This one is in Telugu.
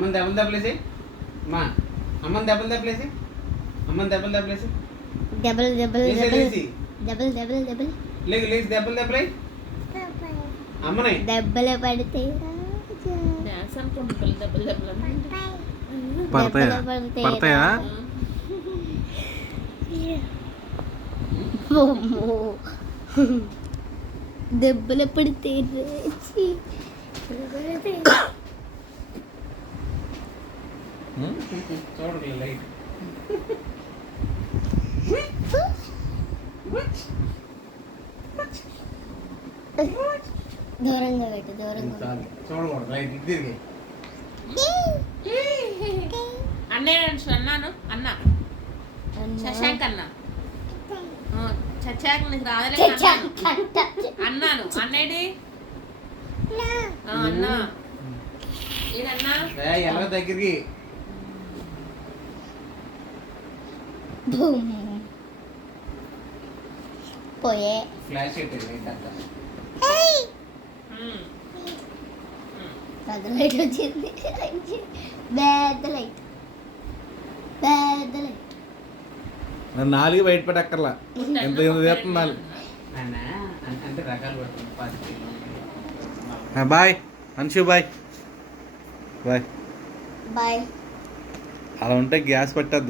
అమ్మని దెబ్బలు దెబ్బలేసి మా అమ్మని దెబ్బలు దెబ్బలేసి అమ్మని దెబ్బలు దెబ్బలేసి డబల్ డబల్ లేచి డబల్ లేచి డబల్ డబల్ డబల్ లేచి లేచి దెబ్బలు దెబ్బలే అమ్మని దెబ్బలు పడితే డాన్స్ అనుకుంటున్నాను దెబ్బలు దెబ్బలు పడతాయా పడతాయా దెబ్బలు పడితే చూడలే లైట్ దూరంగా పెట్టు దూరంగా చాలు చూడకూడదు లైట్ ఇటు తిరిగి అన్నయ్య అన్నాను అన్న శశాంక్ అన్న చచ్చాక నీకు రాదలే అన్నాను అన్నేడి అన్నా ఏదన్నా ఎలా దగ్గరికి పోయే ఫ్లాష్ పెట్టేది లైట్ అంతా పెద్ద లైట్ వచ్చింది పెద్ద లైట్ పెద్ద లైట్ నాలుగు బయట పెట్టక్కర్లా ఎంత చేస్తున్నా అన్న అంటే రకాలు పడుతుంది పాజిటివ్ బాయ్ అన్షు బాయ్ బాయ్ బాయ్ అలా ఉంటే గ్యాస్ పెట్టేద్దాం